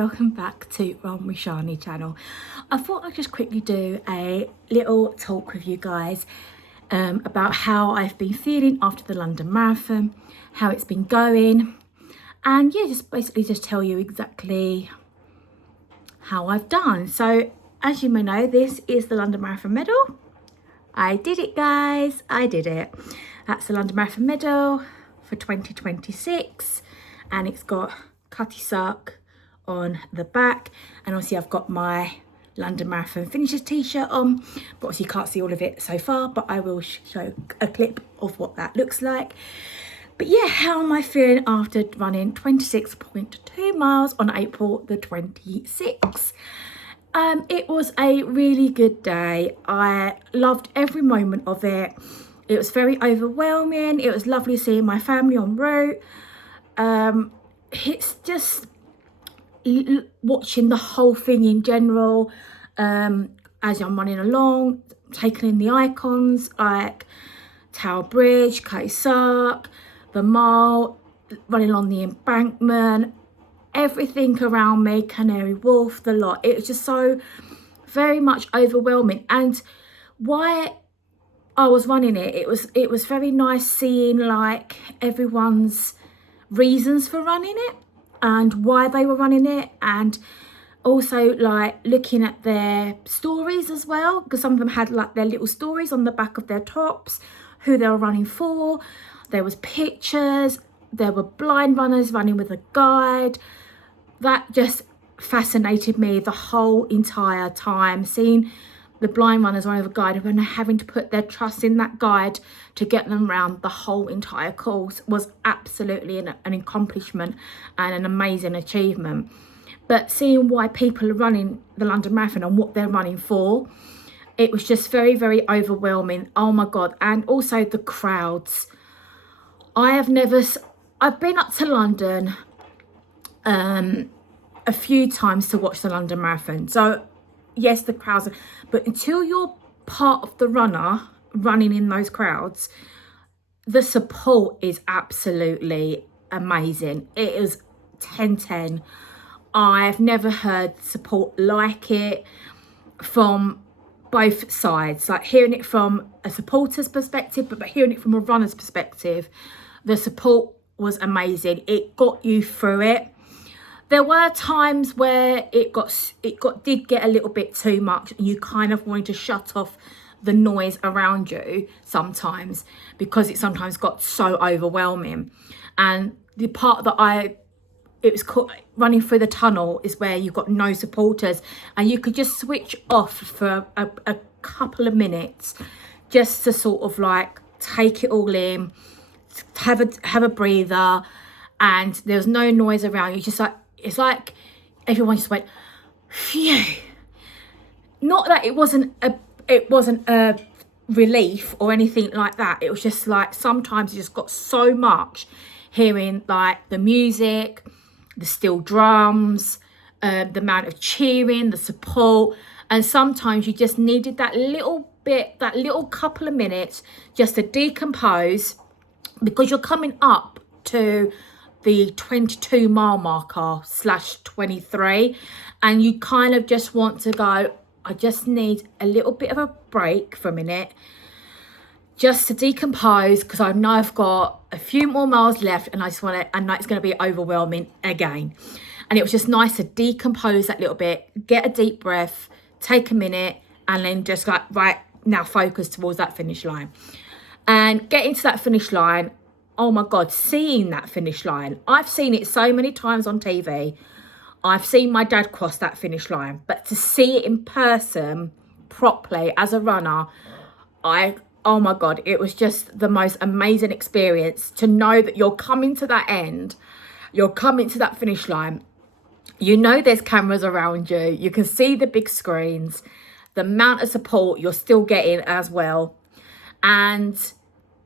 welcome back to Run with Shani channel. I thought I'd just quickly do a little talk with you guys about how I've been feeling after the London Marathon, how it's been going, and yeah, just basically just tell you exactly how I've done. So as you may know, this is the London Marathon medal. I did it, guys, I did it. That's the London Marathon medal for 2026, and it's got Cutty Sark on the back, and obviously I've got my London Marathon finishers t-shirt on, but obviously you can't see all of it so far, but I will show a clip of what that looks like. But yeah, how am I feeling after running 26.2 miles on April the 26th? It was a really good day. I loved every moment of it. It was very overwhelming. It was lovely seeing my family en route. It's just watching the whole thing in general, as I'm running along, taking in the icons like Tower Bridge, Cutty Sark, the mile, running along the embankment, everything around me, Canary Wharf, the lot. It was just so very much overwhelming. And why I was running it was very nice seeing like everyone's reasons for running it and why they were running it, and also like looking at their stories as well, because some of them had like their little stories on the back of their tops, who they were running for. There was pictures, there were blind runners running with a guide. That just fascinated me the whole entire time, seeing the blind runners running with a guide and having to put their trust in that guide to get them around the whole entire course was absolutely an accomplishment and an amazing achievement. But seeing why people are running the London Marathon and what they're running for, it was just very, very overwhelming. Oh my God. And also the crowds. I've been up to London a few times to watch the London Marathon. So yes, the crowds, but until you're part of the runner running in those crowds, the support is absolutely amazing. It is 10/10. I've never heard support like it from both sides, like hearing it from a supporter's perspective, but hearing it from a runner's perspective. The support was amazing. It got you through it. There were times where it did get a little bit too much, and you kind of wanted to shut off the noise around you sometimes, because it sometimes got so overwhelming. And the part that it was called running through the tunnel is where you've got no supporters, and you could just switch off for a couple of minutes just to sort of like take it all in, have a breather, and there's no noise around you. Just like, it's like everyone just went, phew. Not that it wasn't a relief or anything like that. It was just like sometimes you just got so much hearing like the music, the steel drums, the amount of cheering, the support, and sometimes you just needed that little bit, that little couple of minutes just to decompose, because you're coming up to the 22 mile marker /23, and you kind of just want to go, I just need a little bit of a break for a minute just to decompose, because I know I've got a few more miles left, and I know it's going to be overwhelming again. And it was just nice to decompose that little bit, get a deep breath, take a minute, and then just like, right, now focus towards that finish line. And getting to that finish line, oh my God, seeing that finish line. I've seen it so many times on TV. I've seen my dad cross that finish line, but to see it in person properly as a runner, oh my God, it was just the most amazing experience to know that you're coming to that end, you're coming to that finish line. You know there's cameras around you, you can see the big screens, the amount of support you're still getting as well. And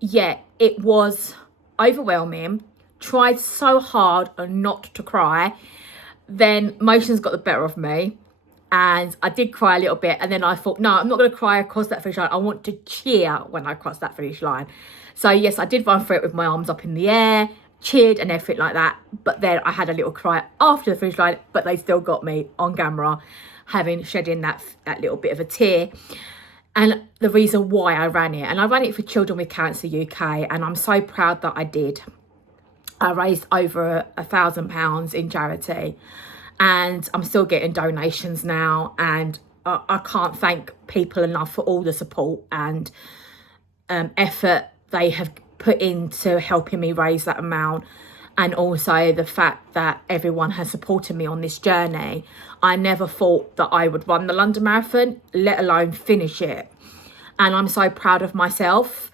yeah, it was overwhelming. Tried so hard not to cry, then emotions got the better of me, and I did cry a little bit, and then I thought, no, I'm not going to cry across that finish line. I want to cheer when I cross that finish line. So yes, I did run through it with my arms up in the air, cheered and everything like that. But then I had a little cry after the finish line, but they still got me on camera shedding that little bit of a tear. And the reason why I ran it, and I ran it for Children with Cancer UK, and I'm so proud that I did. I raised over £1,000 in charity, and I'm still getting donations now, and I can't thank people enough for all the support and effort they have put into helping me raise that amount, and also the fact that everyone has supported me on this journey. I never thought that I would run the London Marathon, let alone finish it, and I'm so proud of myself.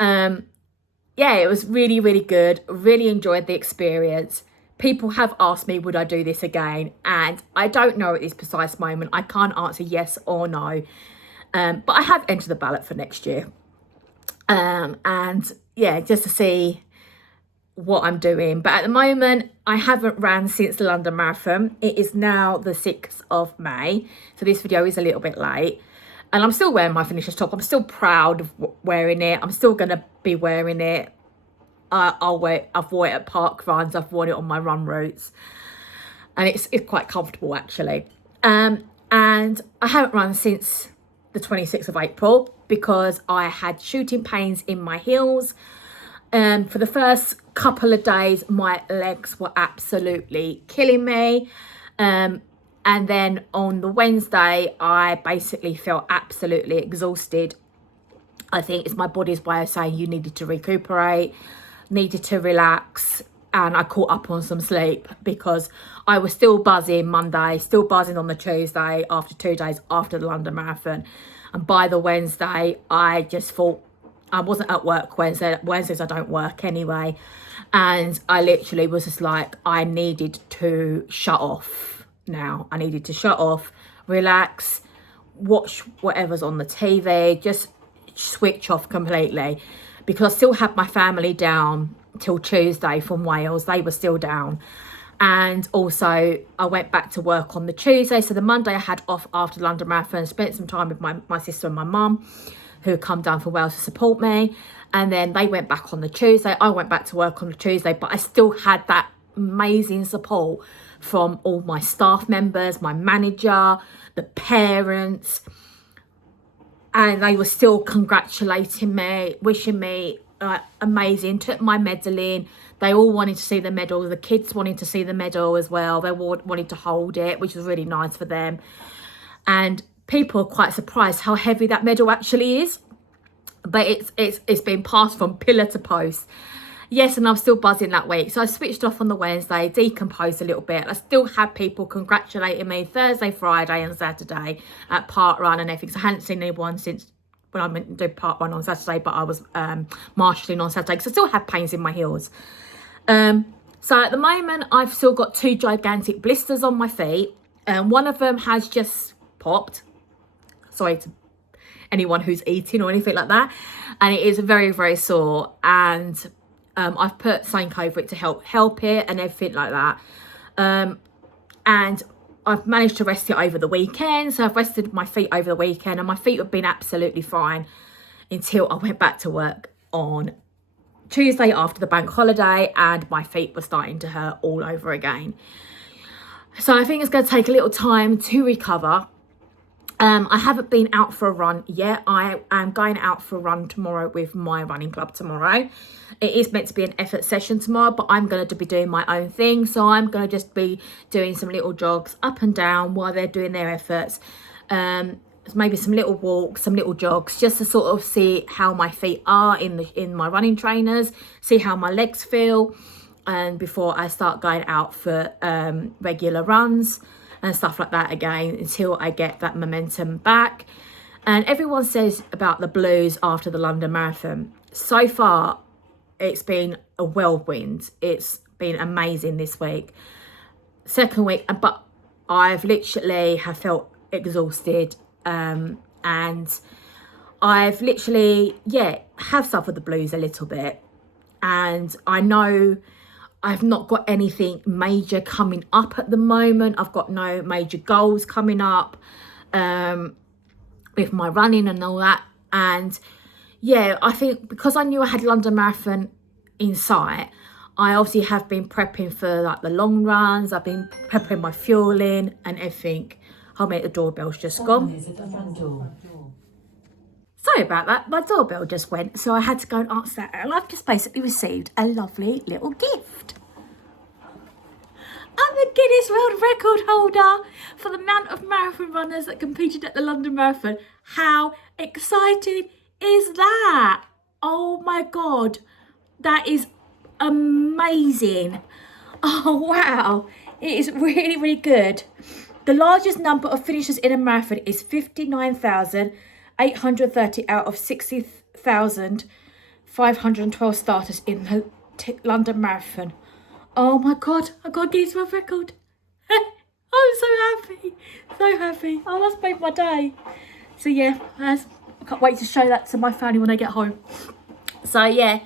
Yeah, it was really, really good. Really enjoyed the experience. People have asked me, would I do this again? And I don't know at this precise moment. I can't answer yes or no. But I have entered the ballot for next year. And yeah, just to see what I'm doing. But at the moment, I haven't ran since the London Marathon. It is now the 6th of May. So this video is a little bit late. And I'm still wearing my finisher's top. I'm still proud of wearing it. I'm still going to be wearing it. I've worn it at park runs. I've worn it on my run routes. And it's quite comfortable, actually. And I haven't run since the 26th of April because I had shooting pains in my heels. For the first couple of days, my legs were absolutely killing me. And then on the Wednesday, I basically felt absolutely exhausted. I think it's my body's way of saying you needed to recuperate, needed to relax. And I caught up on some sleep because I was still buzzing Monday, still buzzing on the Tuesday after 2 days after the London Marathon. And by the Wednesday, I just thought, I wasn't at work Wednesdays I don't work anyway. And I literally was just like, I needed to shut off. Now I needed to shut off, relax, watch whatever's on the TV, just switch off completely, because I still had my family down till Tuesday from Wales. They were still down. And also I went back to work on the Tuesday. So the Monday I had off after the London Marathon, spent some time with my sister and my mum, who had come down from Wales to support me. And then they went back on the Tuesday. I went back to work on the Tuesday, but I still had that amazing support from all my staff members, my manager, the parents, and they were still congratulating me, wishing me amazing, took my medal in. They all wanted to see the medal. The kids wanted to see the medal as well. They all wanted to hold it, which was really nice for them. And people are quite surprised how heavy that medal actually is, but it's been passed from pillar to post. Yes, and I'm still buzzing that week. So I switched off on the Wednesday, decomposed a little bit. I still had people congratulating me Thursday, Friday and Saturday at Park Run and everything. So I hadn't seen anyone since when I went to do Park Run on Saturday, but I was marshalling on Saturday because I still had pains in my heels. So at the moment, I've still got 2 gigantic blisters on my feet. One of them has just popped. Sorry to anyone who's eating or anything like that. And it is very, very sore. And I've put something over it to help it and everything like that. And I've managed to rest it over the weekend. So I've rested my feet over the weekend and my feet have been absolutely fine until I went back to work on Tuesday after the bank holiday and my feet were starting to hurt all over again. So I think it's going to take a little time to recover. I haven't been out for a run yet. I am going out for a run tomorrow with my running club tomorrow. It is meant to be an effort session tomorrow, but I'm going to be doing my own thing. So I'm going to just be doing some little jogs up and down while they're doing their efforts. Maybe some little walks, some little jogs, just to sort of see how my feet are in my running trainers, see how my legs feel, and before I start going out for regular runs and stuff like that again, until I get that momentum back. And everyone says about the blues after the London Marathon. So far, it's been a whirlwind. It's been amazing this week. Second week, but I've literally have felt exhausted. And I've literally, have suffered the blues a little bit. And I know I've not got anything major coming up at the moment. I've got no major goals coming up with my running and all that. And I think because I knew I had London Marathon in sight, I obviously have been prepping for like the long runs. I've been prepping my fueling and everything. Hold me, the doorbell's just gone. Sorry about that, my doorbell just went, so I had to go and answer that. And I've just basically received a lovely little gift. I'm the Guinness World Record holder for the amount of marathon runners that competed at the London Marathon. How exciting is that? Oh my God, that is amazing. Oh wow, it is really, really good. The largest number of finishers in a marathon is 59,830 out of 60,512 starters in the London Marathon. Oh my God, I got a Guinness World Record. I'm so happy, so happy. Oh, that's made my day. So yeah, I can't wait to show that to my family when I get home. So yeah,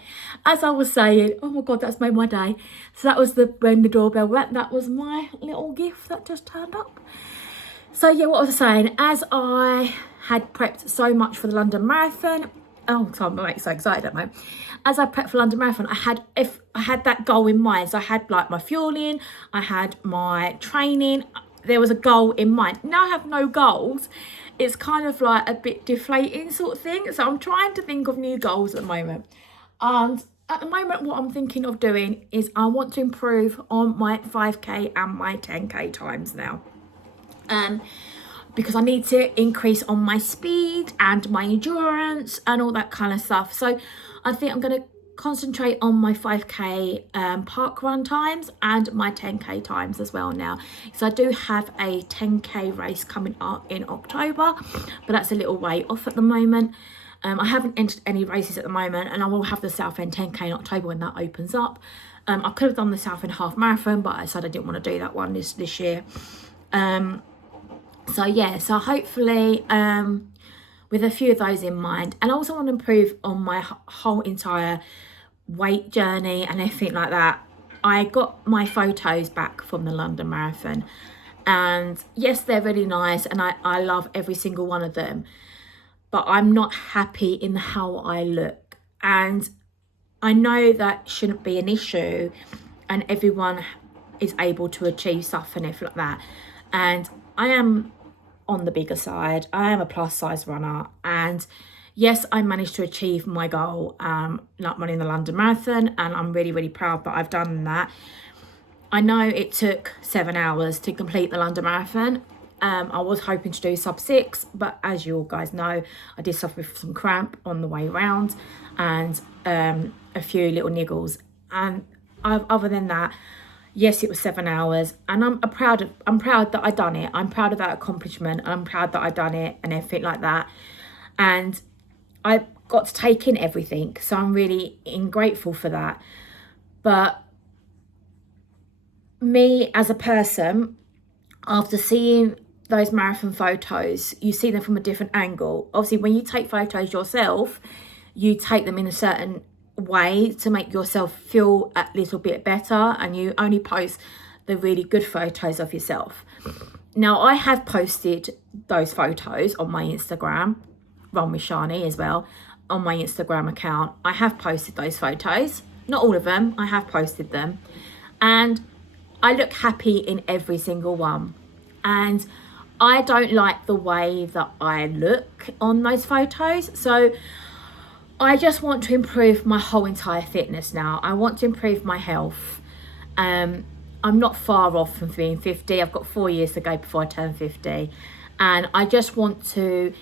as I was saying, oh my God, that's made my day. So that was when the doorbell went. That was my little gift that just turned up. So yeah, what was I saying? As I had prepped so much for the London Marathon, oh, I'm so excited at the moment. As I prepped for London Marathon, I had that goal in mind. So I had like my fueling, I had my training. There was a goal in mind. Now I have no goals. It's kind of like a bit deflating sort of thing. So I'm trying to think of new goals at the moment. And at the moment, what I'm thinking of doing is I want to improve on my 5K and my 10K times now. Because I need to increase on my speed and my endurance and all that kind of stuff. So I think I'm going to concentrate on my 5K park run times and my 10K times as well now. So I do have a 10K race coming up in October, but that's a little way off at the moment. I haven't entered any races at the moment, and I will have the Southend 10K in October when that opens up. I could have done the Southend half marathon, but I decided I didn't want to do that one this year. So yeah, so hopefully with a few of those in mind, and I also want to improve on my whole entire weight journey and everything like that. I got my photos back from the London Marathon, and yes, they're really nice, and I love every single one of them, but I'm not happy in how I look. And I know that shouldn't be an issue, and everyone is able to achieve stuff and everything like that. And I am on the bigger side. I am a plus size runner, and yes, I managed to achieve my goal, not running the London Marathon, and I'm really, really proud that I've done that. I know it took 7 hours to complete the London Marathon. I was hoping to do sub 6, but as you all guys know, I did suffer with some cramp on the way around and a few little niggles. And other than that, yes, it was 7 hours, and I'm proud that I done it. I'm proud of that accomplishment, and I'm proud that I done it and everything like that. And I got to take in everything, so I'm really grateful for that. But me as a person, after seeing those marathon photos, you see them from a different angle. Obviously, when you take photos yourself, you take them in a certain way to make yourself feel a little bit better, and you only post the really good photos of yourself. Now, I have posted those photos on my Instagram, Run with Shani as well, on my Instagram account. I have posted those photos, not all of them, I have posted them, and I look happy in every single one. And I don't like the way that I look on those photos, so I just want to improve my whole entire fitness now. I want to improve my health. I'm not far off from being 50. I've got 4 years to go before I turn 50. And I just want to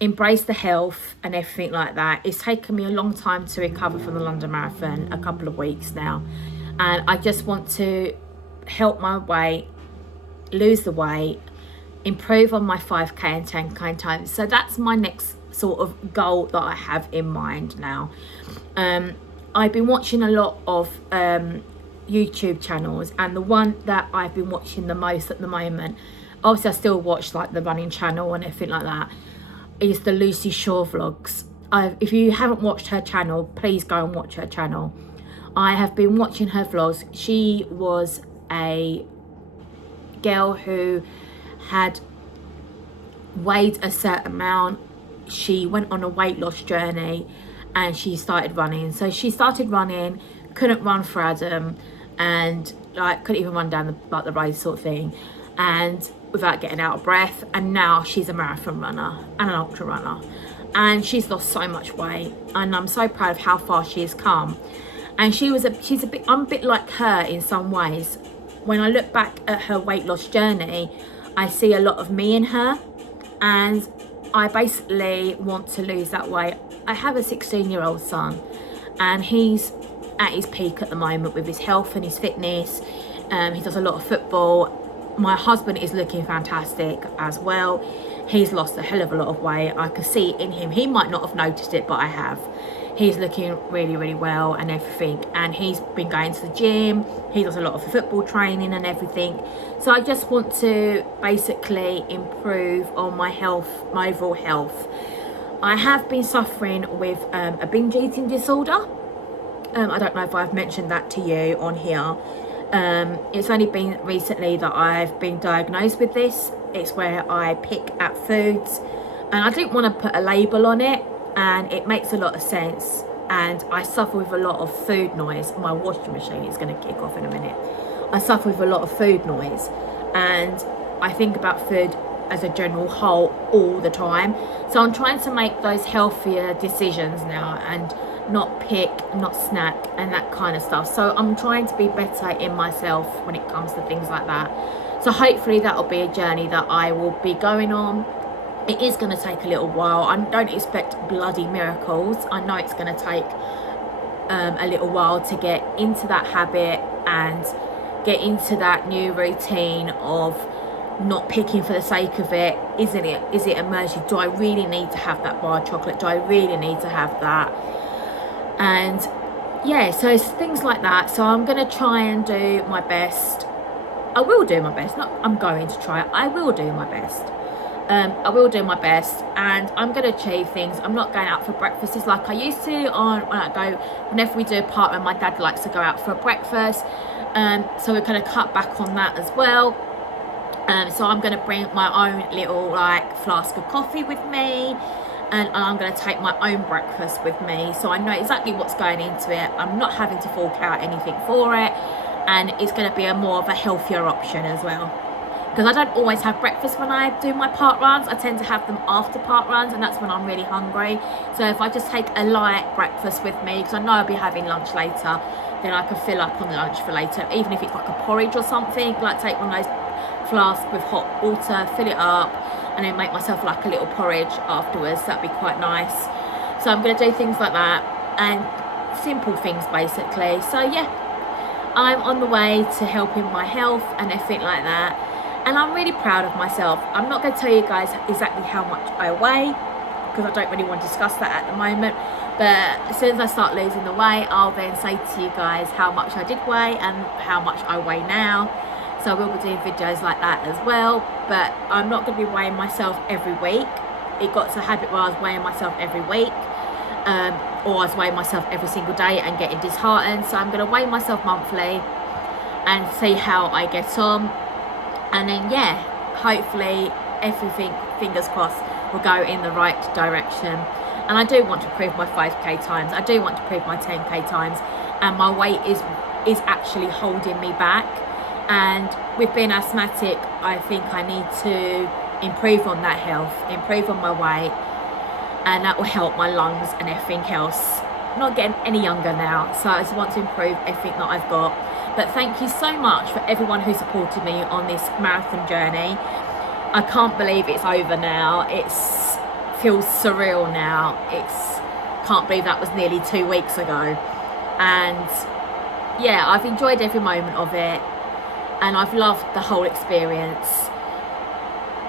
embrace the health and everything like that. It's taken me a long time to recover from the London Marathon, a couple of weeks now. And I just want to help my weight, lose the weight, improve on my 5K and 10K times. So that's my next sort of goal that I have in mind now. I've been watching a lot of YouTube channels, and the one that I've been watching the most at the moment, obviously I still watch like the running channel and everything like that, is the Lucy Shaw vlogs. If you haven't watched her channel, please go and watch her channel. I have been watching her vlogs. She was a girl who had weighed a certain amount. She went on a weight loss journey and she started running. So she started running, couldn't run for Adam, and like couldn't even run down the road sort of thing, and without getting out of breath. And now she's a marathon runner and an ultra runner, and she's lost so much weight, and I'm so proud of how far she has come. And I'm a bit like her in some ways. When I look back at her weight loss journey, I see a lot of me in her, and I basically want to lose that weight. I have a 16-year-old son, and he's at his peak at the moment with his health and his fitness. He does a lot of football. My husband is looking fantastic as well. He's lost a hell of a lot of weight. I can see it in him. He might not have noticed it, but I have. He's looking really, really well and everything. And he's been going to the gym. He does a lot of football training and everything. So I just want to basically improve on my health, my overall health. I have been suffering with a binge eating disorder. I don't know if I've mentioned that to you on here. It's only been recently that I've been diagnosed with this. It's where I pick at foods, and I didn't want to put a label on it, and it makes a lot of sense. And I suffer with a lot of food noise. My washing machine is going to kick off in a minute. I suffer with a lot of food noise, and I think about food as a general whole all the time. So I'm trying to make those healthier decisions now, and not pick, not snack, and that kind of stuff. So I'm trying to be better in myself when it comes to things like that. So hopefully that'll be a journey that I will be going on. It is going to take a little while. I don't expect bloody miracles. I know it's going to take a little while to get into that habit and get into that new routine of not picking for the sake of it. Is it emergency? Do I really need to have that bar of chocolate? Do I really need to have that? And yeah, so it's things like that. So I'm going to try and do my best. I will do my best. Not I'm going to try. I will do my best. I will do my best, and I'm going to achieve things. I'm not going out for breakfasts like I used to whenever we do a partner. My dad likes to go out for a breakfast, so we're going to cut back on that as well. So I'm going to bring my own little flask of coffee with me, and I'm going to take my own breakfast with me, so I know exactly what's going into it. I'm not having to fork out anything for it, and it's going to be more of a healthier option as well. Because I don't always have breakfast when I do my part runs. I tend to have them after part runs, and that's when I'm really hungry. So if I just take a light breakfast with me, because I know I'll be having lunch later, then I can fill up on the lunch for later. Even if it's like a porridge or something, like take one of those flasks with hot water, fill it up, and then make myself like a little porridge afterwards. That'd be quite nice. So I'm going to do things like that, and simple things basically. So yeah, I'm on the way to helping my health and everything like that. And I'm really proud of myself. I'm not going to tell you guys exactly how much I weigh, because I don't really want to discuss that at the moment. But as soon as I start losing the weight, I'll then say to you guys how much I did weigh and how much I weigh now. So I will be doing videos like that as well. But I'm not going to be weighing myself every week. It got to a habit where I was weighing myself every week. Or I was weighing myself every single day and getting disheartened. So I'm going to weigh myself monthly and see how I get on. And then yeah, hopefully everything, fingers crossed, will go in the right direction. And I do want to improve my 5k times. I do want to improve my 10k times. And my weight is actually holding me back. And with being asthmatic, I think I need to improve on that health, improve on my weight, and that will help my lungs and everything else. I'm not getting any younger now, so I just want to improve everything that I've got. But thank you so much for everyone who supported me on this marathon journey. I can't believe it's over now. Feels surreal now. Can't believe that was nearly 2 weeks ago. And yeah, I've enjoyed every moment of it, and I've loved the whole experience.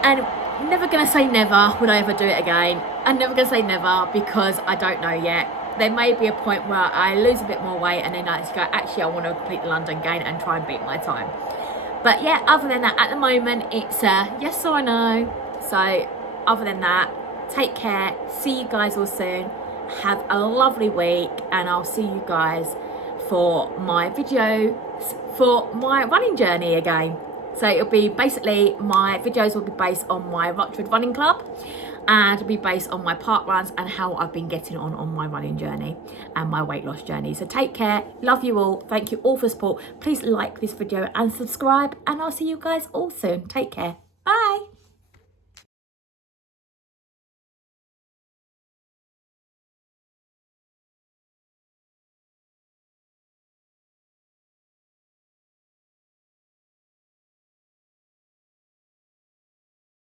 And never gonna say never would I ever do it again. I'm never gonna say never, because I don't know yet. There may be a point where I lose a bit more weight and then I just go, actually I want to complete the London Gain and try and beat my time. But yeah, other than that, at the moment it's yes or no. So other than that, take care, see you guys all soon, have a lovely week, and I'll see you guys for my video for my running journey again. So it'll be basically, my videos will be based on my Rochford Running Club, and be based on my park runs and how I've been getting on my running journey and my weight loss journey. So take care, love you all, thank you all for support. Please like this video and subscribe, and I'll see you guys all soon. Take care.